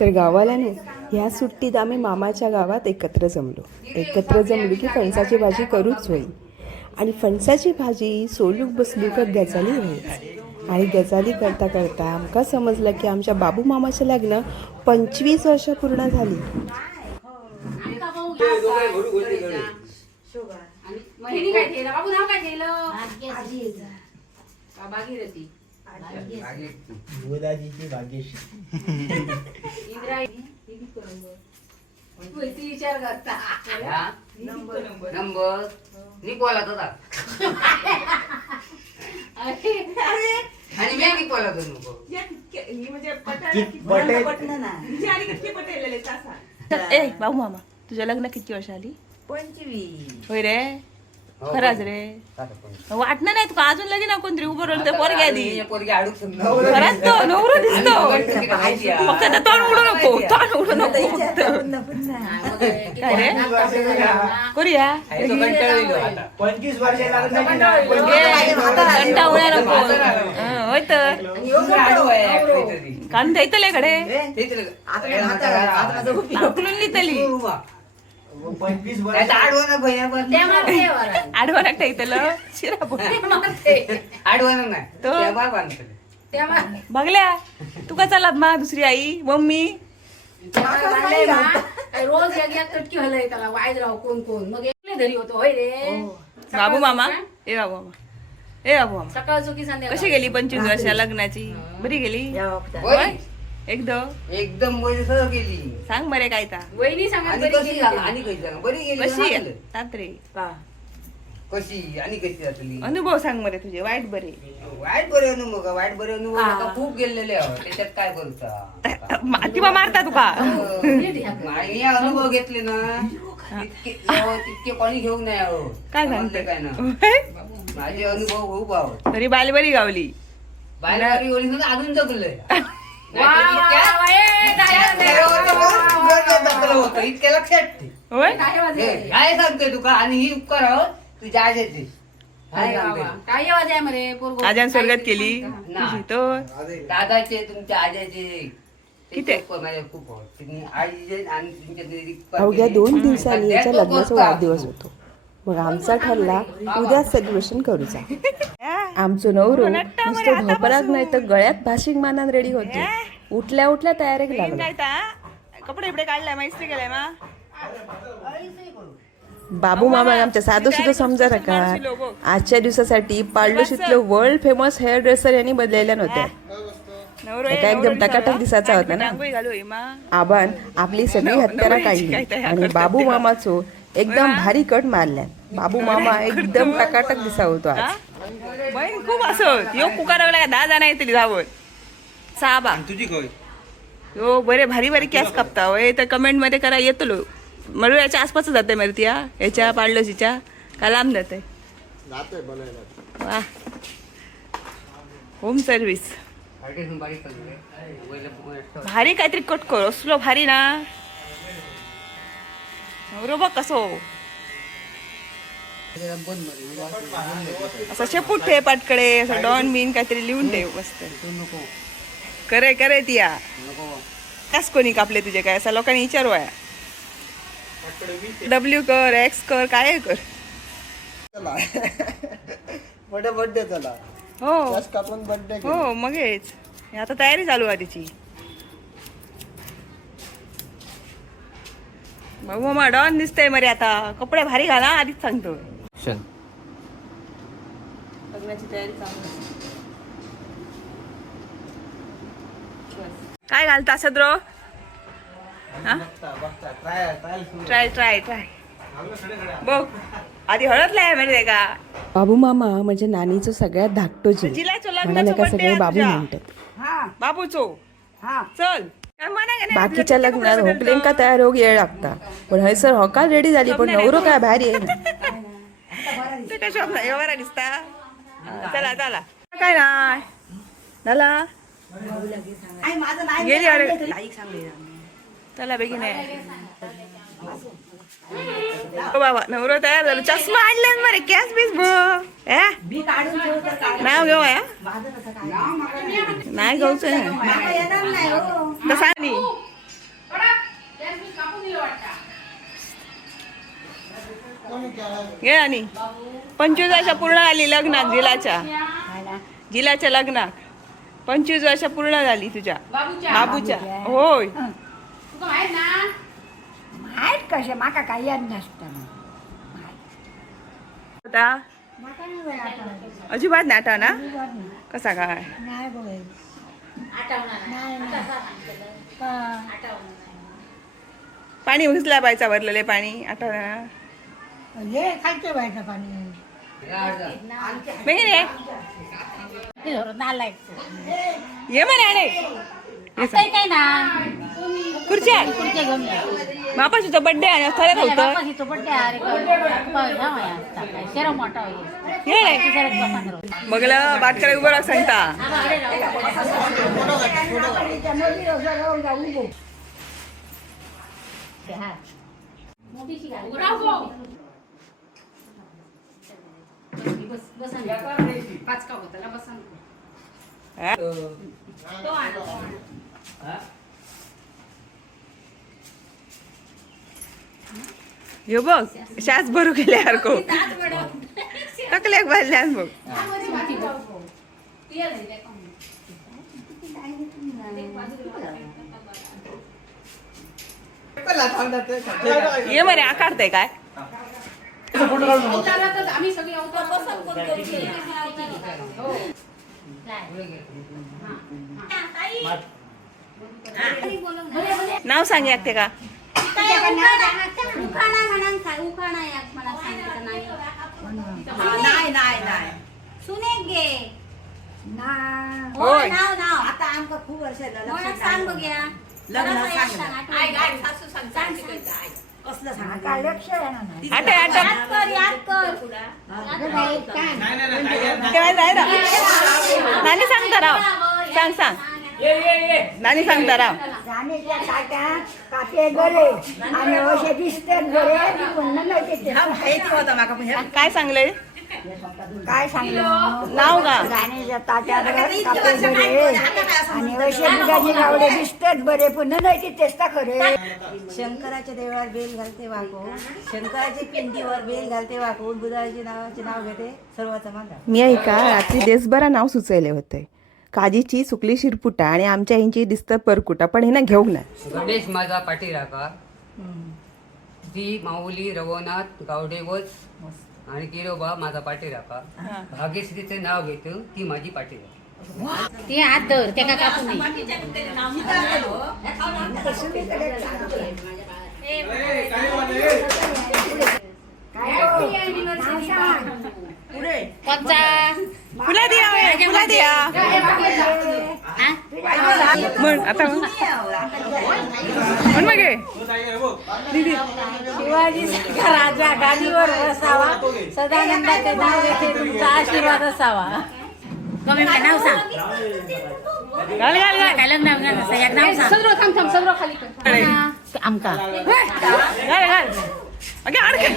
तर गावाला नाही, ह्या सुट्टीत आम्ही मामाच्या गावात एकत्र जमलो की फणसाची भाजी करूच होईल. आणि फणसाची भाजी सोलूक बसलू का गजाली होईल. आणि गजाली करता करता आमका समजलं की आमच्या बाबू मामाचं लग्न 25 वर्ष पूर्ण झाली. विचार करता नंबर नि बोला होता आणि मी बोला तो नको ए बाबू मामा तुझ्या लग्न किती वर्ष आली? 25. होय रे, खरंच रे. वाटणं नाही तुका अजून लगे ना कोणतरी उभं राहिलं तर पोरगी आधी खरंच तो नवरा दिसतो. फक्त आता तोंड उडू नको, तोंड उडू नको फक्त. काय रे करूया 25 वर्ष कंटाळूया नको. होय तर कान द्यायतले कडे उकलून लिहितली 25 वर्ष आडवा लागता इथलं शिरा बघल्या तुका चला मा दुसरी आई मम्मी रोज एक कटकी हलय त्याला वाईट राव कोण कोण मग एकले घरी होतो होय रे. बाबू मामा ए बाबू मामा ए बाबू मामा सकाळ चुकी संध्याकाळ कशी गेली 25 वर्ष लग्नाची? बरी गेली एकदम गेली. सांग बरे काय ता वहिनी सांगा आणि बरी कशी गेली. झालं? आणि कशी झालं? बरी गेली कशी ना? तात्रे कशी आणि कशी जातली? अनुभव सांग बरे तुझे वाईट बरे. वाईट बरे अनुभव का? वाईट बरे अनुभव नका, खूप गेलेले आहोत त्याच्यात काय करूचा किंवा मारता तुका आणि अनुभव घेतले ना तितके कोणी घेऊन नाही आहो. काय म्हणते काय ना माझे अनुभव खूप आहोत. तरी बाली बरी गावली बायलावारी ओळी अजून जगलोय इतक्या लक्षात ठेव. होय काय सांगतोय तुका आणि ही उपकार आहोत तुझ्या आजेचे काय सांगतोय काय आवाज आहे मरे पोरगो आजान स्वर्गात केली नाही. तो दादाचे तुमच्या आज्याचे किती? माझ्या खूप आहोत. तुम्ही आईचे आणि तुमच्या घरी अवघ्या 2 दिवसांनी याच्या तो लग्नाचा पोचका. वाढदिवस होतो. मग आमचा ठरला उद्या सेलिब्रेशन करूचा. आमचं नवरो नुसतं धोपराक नाही तर गळ्यात भाशिक मानान रेडी होतो. उठल्या उठल्या तयारीक लागला. काय ता कपडे इकडे काढलाय मैत्री केलाय मा बाबू मामा आमच्या साधं सुद्धा समजा नका. आजच्या दिवसासाठी पाळलोशीतलं वर्ल्ड फेमस हेअर ड्रेसर यांनी बदलायला नव्हत्या. एका एकदम टकाटक दिसाचा होता ना. आबान आपली सगळी हत्यारा काढली आणि बाबू मामाचो एकदम भारी कट मारल्या. बाबू मामा एकदम टकाटक दिसा होतो आज. बहीण खूप असत यो कुकार 10 जण येतली धावत 6 बा तुझी काय यो बरे भारी भारी कॅस कापता होय तर कमेंट मध्ये करा येतलो. मला याच्या आसपास जाते मरती याच्या पाडलोशीच्या का लांब जाते वा होम सर्व्हिस भारी काहीतरी कट कर असलो भारी ना बरोबर कसो असं शेपूट ठेव पाटकडे असं डॉन बीन काहीतरी लिहून ठेव मस्त करे करे ती त्यास कोणी कापले तुझे काय असं लोकांनी विचारू आहे W कर X कर काय कर बर्थडे झाला हो कापून बर्थडे हो मग हेच आता तयारी चालू आहे तिची भाऊ मामा डॉन दिसतंय मरे आता कपडे भारी घाला आधीच सांगतो लग्नाची तयारी चालू काय घालता सद्रो ट्राय ट्राय ट्राय बघ आधी हळद लाय माहिती का बाबू मामा म्हणजे नानीचं सगळ्यात धाकटो जीव. जिलाचं म्हणाले लग्नाचं का birthday सगळे आहे बाबू तुझ्या. म्हणतात. बाबूचो चल काय म्हणा का नाही? बाकीच्या लग्नात होकलेंका तयार होऊक येळ लागता पण हयसर होकाल रेडी झाली पण नवरो काय भारी आहे ना. ते काय शॉप नाही एवढा दिसता चला चला काय नाही झाला गेली अरे चला बेगीन बाबा नवरो तयार झालं चष्मा आणले मरे कॅस बीस नाव घेऊ नाही घेऊच घे आणि 25 वर्ष पूर्ण झाली लग्नाक जिलाच्या लग्नाक 25 वर्ष पूर्ण झाली तुझ्या बाबूच्या होय. तुका माहित ना माहित कशें म्हाका काय याद नासता आता म्हाका नाही बाई आठवत. अजिबात नाही आठव ना कसा काय नाही बाई नाही पाणी उचला बायचा भरलेले पाणी आठवलं ना हे खालचं व्हायचं पाणी बेगीन ये नालायक ये म्हणे आणे काय ना खुर्ची आहे पुढचे घेऊन बापाशीचा बर्थडे आहे थोड्यात होतं बापाशीचं बड्डे अरे शेरा मोठा ये रे मगला बाटकडे उभं राख सांगता पाच का होता बसा हा? यो बघ शास भरू केल्यासारखो टकल्याक बांधल्यान बघ ये मरे आकारते काय आम्ही सगळे नाव सांग एक ते का होय आता आमका खूप वर्ष सांग बघूया कसलं सांगा लक्ष आहे ना आटे आटे याद कर केव्हा जाय ना नानी सांगता राव सांग सांग नानी सांगता राव राणीच्या ताट्यात काटे बरे आणि असे दिसतात बरे पुन्हा नाही काय सांगले काय सांगलं नाव का राणीच्या ताट्यात काटे बरे आणि असे दुधाचे गावडे दिसतात बरे पुन्हा नाही ते तेच खरे शंकराच्या देवळात बेल घालते वाकून शंकराच्या पिंडीवर बेल घालते वाकून बुधाचे नावाचे नाव घेते सर्वांचा मान राख. मी ऐका रात्री देशभरा नाव सुचवले होते काजीची सुकली शिरपुटा आणि आमच्या ह्यांची दिसतात परकुटा पण हे ना घेऊक नाही गणेश माझा पाठीराखा ती माऊली रवनाथ गावडेवच आणि किरोबा माझा पाठीराखा भाग्यश्रीचे नाव घेतो ती माझी पाठीराखा ते हात धर त्याका कापू नये फुला द्या फुला द्या म्हण आता म्हण मग दीदी शिवाजी राजा गादीवर बसावा सदानंदाचे नाव घेते तुमचा आशीर्वाद असावा कमी नाव सांग घाल घाल घाल काय लग्न नाव सांग सगळं थांब थांब सगळं खाली कर आमका घाल घाल अगे अडके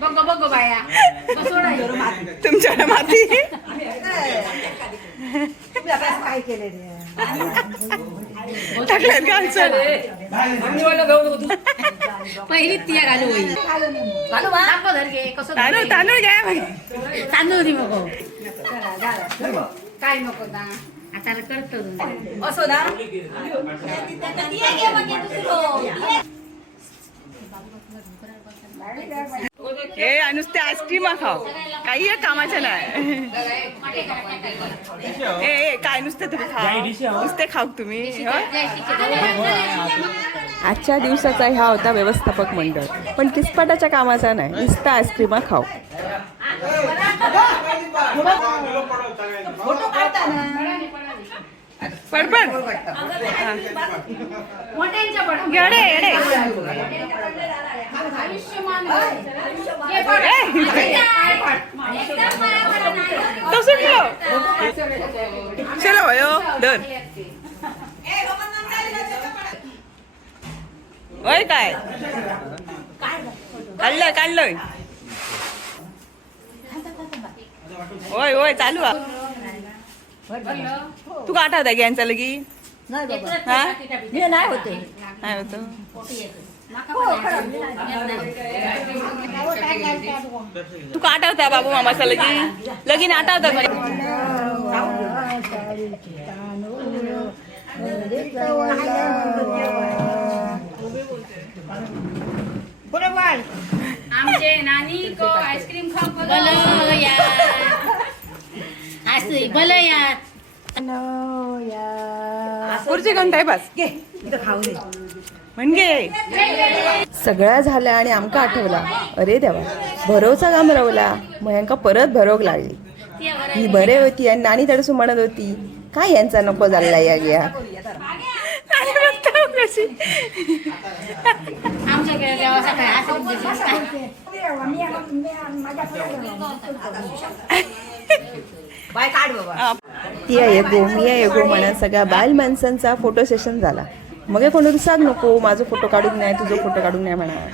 बघ बघ बाया तुमच्याकडे माती काय केले टाकल्यात घाल चल पहिली तिया घालू होईल घालू बा धर घे कसं तांदूळ तांदूळ घ्या मग तांदूळ दे नको काय नको ना आता करतो असो ना हे नुसते आईस्क्रीम खाव काही एक कामाचं नाही ए काय नुसते तुम्ही खा नुसते खाऊ तुम्ही आजच्या दिवसाचा हा होता व्यवस्थापक मंडळ पण किसपाटाच्या कामाचा नाही नुसता आईस्क्रीम खाऊ पडपड येडे येडे तो सुटलो चलो वयो डन होय काय काढलंय काढलंय होय होय चालू तू का आठवत आहे यांचा लगी नाही बाबा हा मी नाही होते नाही होतो तुका आठवता बाबू मामाचा लगीन आठवता आमचे नानी को आईस्क्रीम खाऊ भलं यार पुढचे घंटा आहे बस म्हणजे सगळा झाला आणि आमका आठवला अरे देवा भरोसा काम रवला मग यांका परत भरोग लागली ही बरे होती आणि नानी तडसून म्हणत होती काय यांचा नको झाला या घ्या आमच्याकडे देवाचा काय आईस्क्रीम बाय काढ बाबा तिया येगो मिया येगो म्हणत सगळ्या बाल माणसांचा फोटो सेशन झाला मग कोणी सांग नको माझा फोटो काढून नाही तुझं फोटो काढून नाही म्हणा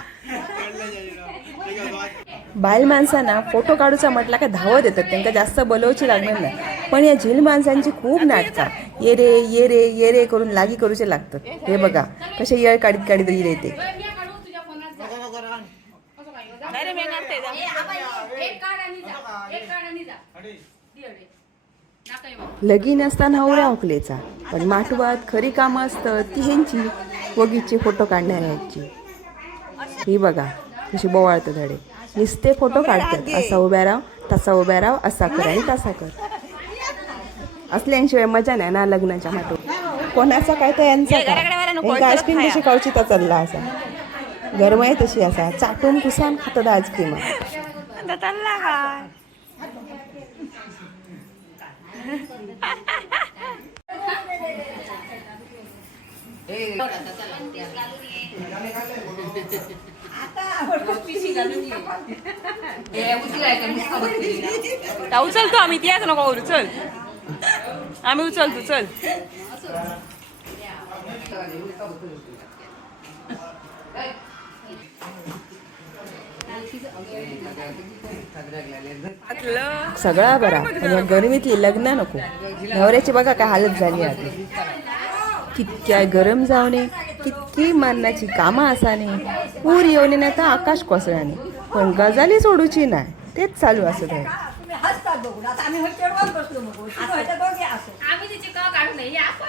बाल माणसांना फोटो काढूचा म्हटला का धावत येतात त्यांना जास्त बोलवची लागणार नाही पण या झील माणसांची खूप नाटका ये रे ये रे ये रे करून लागी करूचे लागतात हे बघा कसे येळ काढीत काढीत येईल येते लगीन असता नवऱ्या ओकलेचा पण माटवात खरी कामं असतं ती ह्यांची वगीचे फोटो काढणाऱ्यांची ही बघा कशी बोवाळतं धडे नुसते फोटो काढतात असा उभ्या राव तसा उभ्या राव असा कर आणि तसा कर असल्याशिवाय मजा नाही ना लग्नाच्या माटो कोणाचा काय तर यांचा आईस्क्रीम कशी खाऊची तर चालला असा गरमाई तशी असा चाटून कुसान खातात आईस्क्रीम उचलतो आम्ही त्याच नको उचल आम्ही उचलतो चल सगळा बरा पण या गरमीतली लग्न नको नवऱ्याची बघा काय हालत झाली आता कितक्या गरम जावणे कितकी मारण्याची कामं असाने पूर येऊन नाही तर आकाश कोसळाने पण गजाली सोडूची नाही तेच चालू असत आहे हसतात बघून आता आम्ही हॉटेलवर बसलो मग दोघे असो आम्ही तिचे का काढू नाही आपण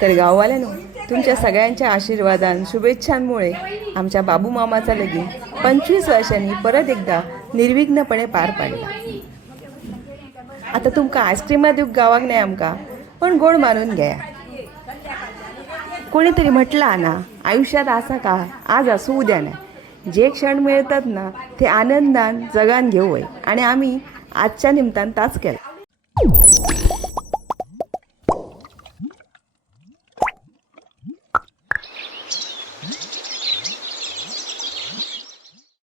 तर गाववाल्यानो तुमच्या सगळ्यांच्या आशीर्वादान शुभेच्छांमुळे आमच्या बाबू मामाचा लगीन 25 वर्षांनी परत एकदा निर्विघ्नपणे पार पाडला आता तुमका आईस्क्रीम देऊ गावाक नाही आमका पण गोड मानून घ्या कोणीतरी म्हटला ना आयुष्यात असा का आज असू उद्या नाही जे क्षण मिळतात ना ते आनंदान जगान घेऊय आणि आम्ही आजच्या निमतान ताच केला